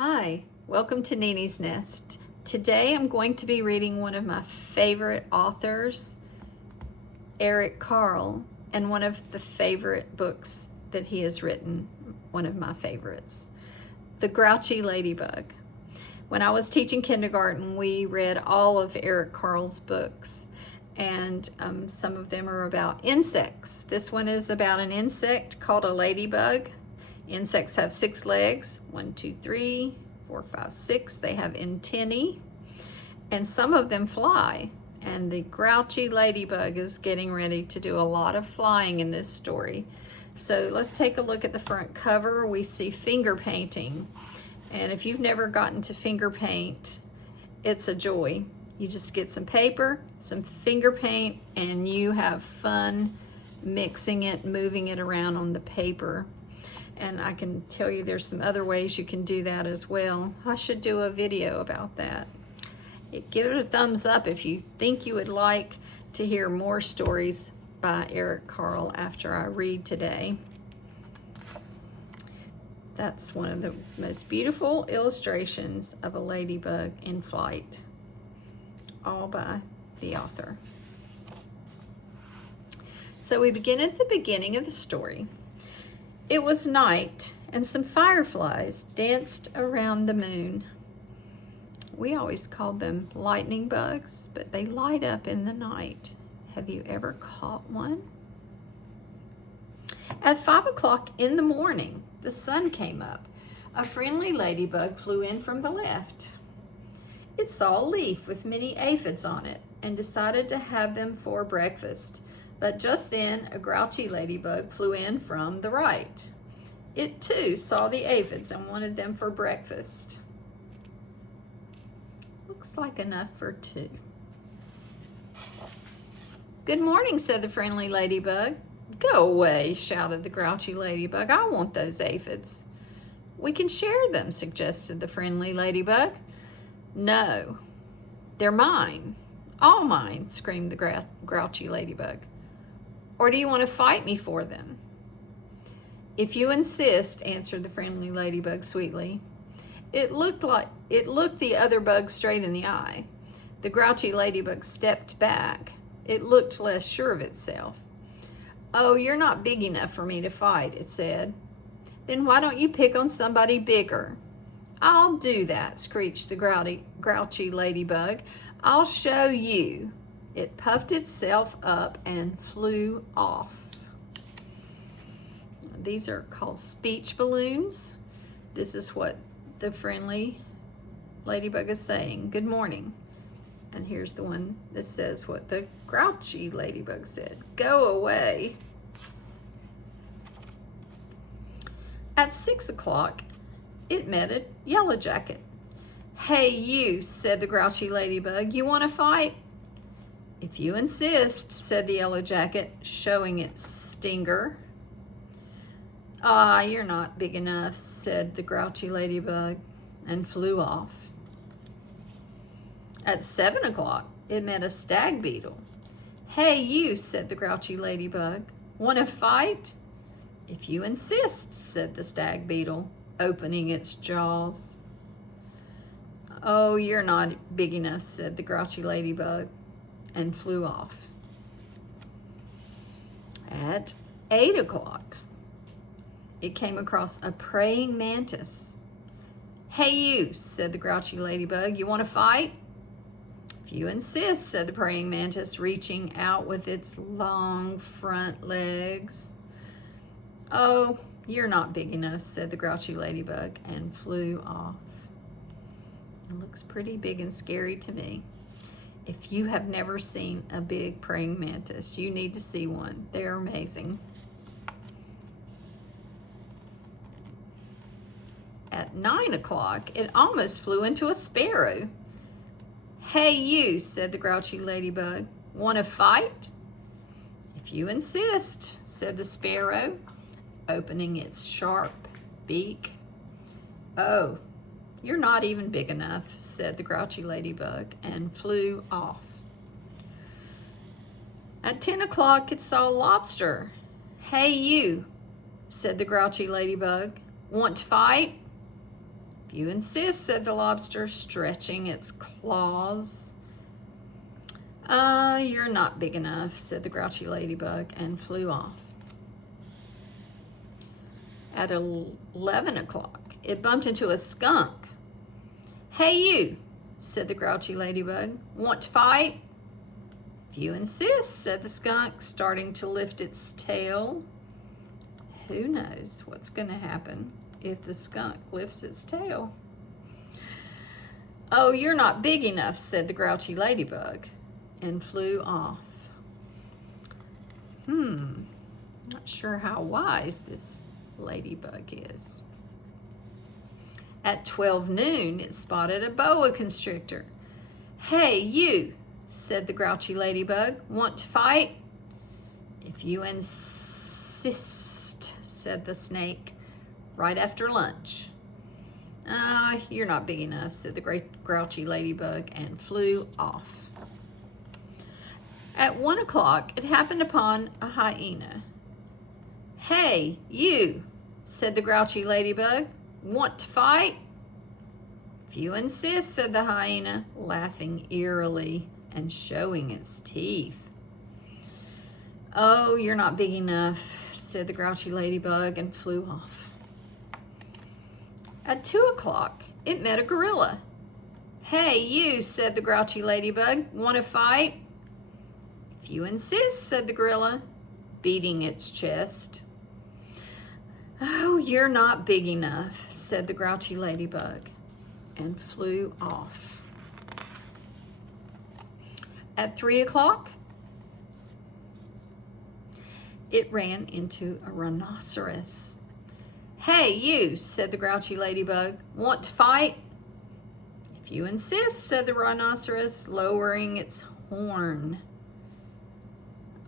Hi, welcome to Nini's Nest. Today I'm going to be reading one of my favorite authors, Eric Carle, and one of the favorite books that he has written, one of my favorites, The Grouchy Ladybug. When I was teaching kindergarten, we read all of Eric Carle's books, and some of them are about insects. This one is about an insect called a ladybug. Insects have 6 legs, 1, 2, 3, 4, 5, 6. They have antennae, and some of them fly. And the Grouchy Ladybug is getting ready to do a lot of flying in this story. So let's take a look at the front cover. We see finger painting. And if you've never gotten to finger paint, it's a joy. You just get some paper, some finger paint, and you have fun mixing it, moving it around on the paper. And I can tell you there's some other ways you can do that as well. I should do a video about that. Give it a thumbs up if you think you would like to hear more stories by Eric Carle after I read today. That's one of the most beautiful illustrations of a ladybug in flight, all by the author. So we begin at the beginning of the story. It was night, and some fireflies danced around the moon. We always called them lightning bugs, but they light up in the night. Have you ever caught one? At 5 o'clock in the morning, the sun came up. A friendly ladybug flew in from the left. It saw a leaf with many aphids on it and decided to have them for breakfast. But just then, a grouchy ladybug flew in from the right. It too saw the aphids and wanted them for breakfast. Looks like enough for 2. Good morning, said the friendly ladybug. Go away, shouted the grouchy ladybug. I want those aphids. We can share them, suggested the friendly ladybug. No, they're mine. All mine, screamed the grouchy ladybug. Or do you want to fight me for them? If you insist, answered the friendly ladybug sweetly. It looked the other bug straight in the eye. The grouchy ladybug stepped back. It looked less sure of itself. Oh, you're not big enough for me to fight, it said. Then why don't you pick on somebody bigger? I'll do that, screeched the grouchy ladybug. I'll show you. It puffed itself up and flew off. These are called speech balloons. This is what the friendly ladybug is saying. Good morning. And here's the one that says what the grouchy ladybug said. Go away. At 6 o'clock, it met a yellow jacket. Hey you, said the grouchy ladybug, you want to fight? If you insist, said the yellow jacket, showing its stinger. Ah, you're not big enough, said the grouchy ladybug, and flew off. At 7 o'clock, it met a stag beetle. Hey you, said the grouchy ladybug, want to fight? If you insist, said the stag beetle, opening its jaws. Oh, you're not big enough, said the grouchy ladybug, and flew off. At 8 o'clock, it came across a praying mantis. Hey you, said the grouchy ladybug, you want to fight? If you insist, said the praying mantis, reaching out with its long front legs. Oh, you're not big enough, said the grouchy ladybug, and flew off. It looks pretty big and scary to me. If you have never seen a big praying mantis, you need to see one. They're amazing. At 9 o'clock, it almost flew into a sparrow. Hey you, said the grouchy ladybug, want to fight? If you insist, said the sparrow, opening its sharp beak. Oh, you're not even big enough, said the grouchy ladybug, and flew off. At 10 o'clock, it saw a lobster. Hey you, said the grouchy ladybug, want to fight? If you insist, said the lobster, stretching its claws. You're not big enough, said the grouchy ladybug, and flew off. At 11 o'clock, it bumped into a skunk. Hey you, said the grouchy ladybug, want to fight? If you insist, said the skunk, starting to lift its tail. Who knows what's going to happen if the skunk lifts its tail? Oh, you're not big enough, said the grouchy ladybug, and flew off. Not sure how wise this ladybug is. At 12 noon, it spotted a boa constrictor. Hey, you, said the grouchy ladybug, want to fight? If you insist, said the snake, right after lunch. You're not big enough, said the great grouchy ladybug, and flew off. At 1 o'clock, it happened upon a hyena. Hey, you, said the grouchy ladybug, want to fight? If you insist, said the hyena, laughing eerily and showing its teeth. Oh, you're not big enough, said the grouchy ladybug, and flew off. At 2 o'clock, it met a gorilla. Hey, you, said the grouchy ladybug, want to fight? If you insist, said the gorilla, beating its chest. Oh, you're not big enough, said the grouchy ladybug, and flew off. At 3 o'clock, it ran into a rhinoceros. Hey, you, said the grouchy ladybug, want to fight? If you insist, said the rhinoceros, lowering its horn.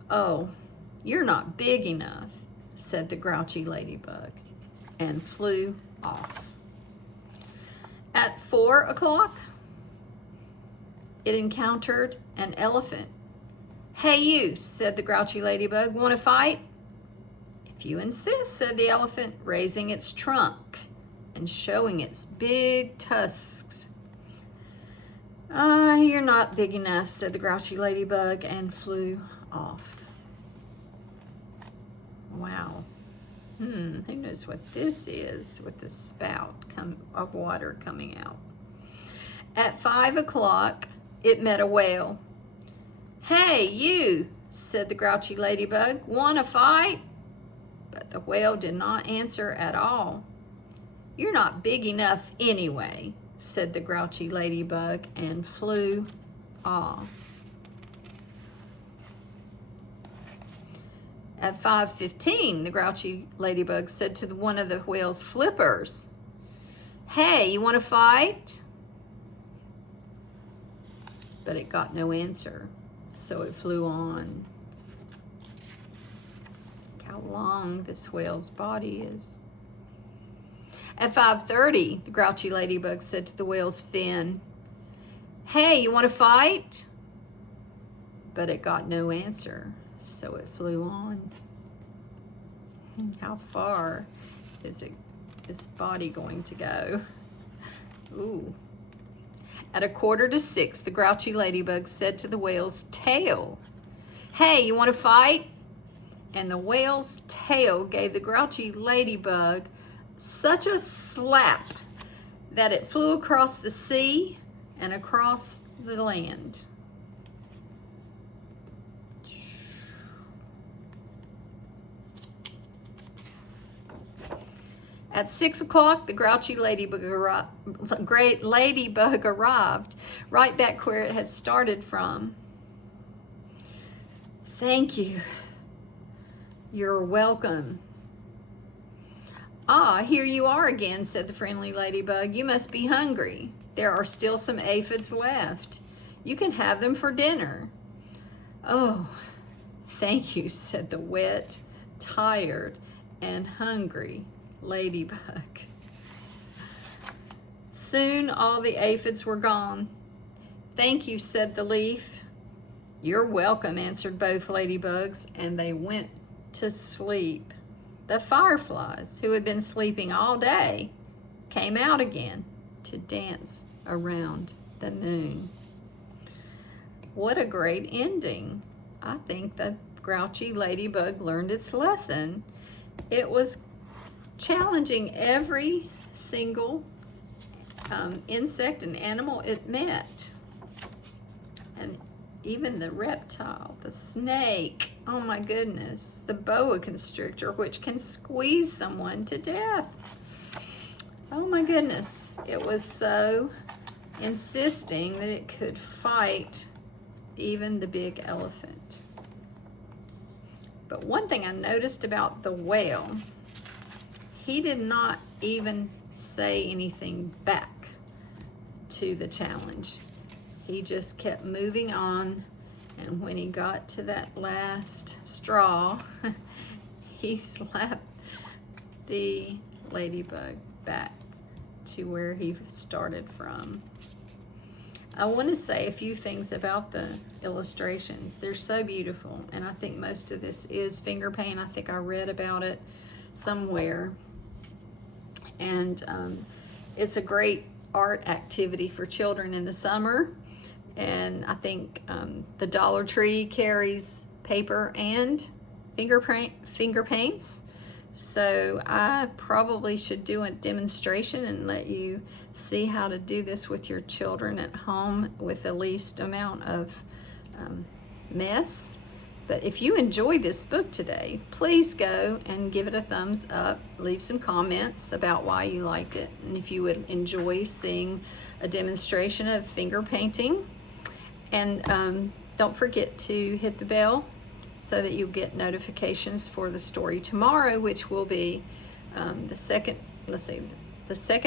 Oh, you're not big enough, said the grouchy ladybug, and flew off. At 4 o'clock, it encountered an elephant. Hey, you, said the grouchy ladybug, want to fight? If you insist, said the elephant, raising its trunk and showing its big tusks. You're not big enough, said the grouchy ladybug, and flew off. Wow. Who knows what this is with the spout of water coming out. At 5 o'clock, it met a whale. Hey, you, said the grouchy ladybug, want to fight? But the whale did not answer at all. You're not big enough anyway, said the grouchy ladybug, and flew off. At 5:15, the grouchy ladybug said to one of the whale's flippers, hey, you want to fight? But it got no answer, so it flew on. Look how long this whale's body is. At 5:30, the grouchy ladybug said to the whale's fin, hey, you want to fight? But it got no answer, so it flew on. How far is this body going to go? Ooh. At 5:45, the grouchy ladybug said to the whale's tail, hey, you want to fight? And the whale's tail gave the grouchy ladybug such a slap that it flew across the sea and across the land. At 6 o'clock, the grouchy ladybug arrived right back where it had started from. Thank you. You're welcome. Ah, here you are again, said the friendly ladybug. You must be hungry. There are still some aphids left. You can have them for dinner. Oh, thank you, said the wet, tired, and hungry ladybug. Soon all the aphids were gone. Thank you, said the leaf. You're welcome, answered both ladybugs, and they went to sleep. The fireflies, who had been sleeping all day, came out again to dance around the moon. What a great ending. I think the Grouchy Ladybug learned its lesson. It was challenging every single insect and animal it met. And even the reptile, the snake, oh my goodness, the boa constrictor, which can squeeze someone to death. Oh my goodness, it was so insisting that it could fight even the big elephant. But one thing I noticed about the whale, he did not even say anything back to the challenge. He just kept moving on, and when he got to that last straw, he slapped the ladybug back to where he started from. I want to say a few things about the illustrations. They're so beautiful, and I think most of this is finger paint. I think I read about it somewhere. And it's a great art activity for children in the summer. And I think the Dollar Tree carries paper and finger paints. So I probably should do a demonstration and let you see how to do this with your children at home with the least amount of mess. But if you enjoyed this book today, please go and give it a thumbs up. Leave some comments about why you liked it, and if you would enjoy seeing a demonstration of finger painting. And don't forget to hit the bell so that you'll get notifications for the story tomorrow, which will be the second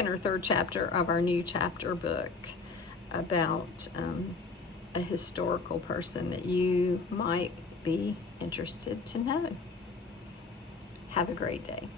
or third chapter of our new chapter book about a historical person that you might be interested to know. Have a great day.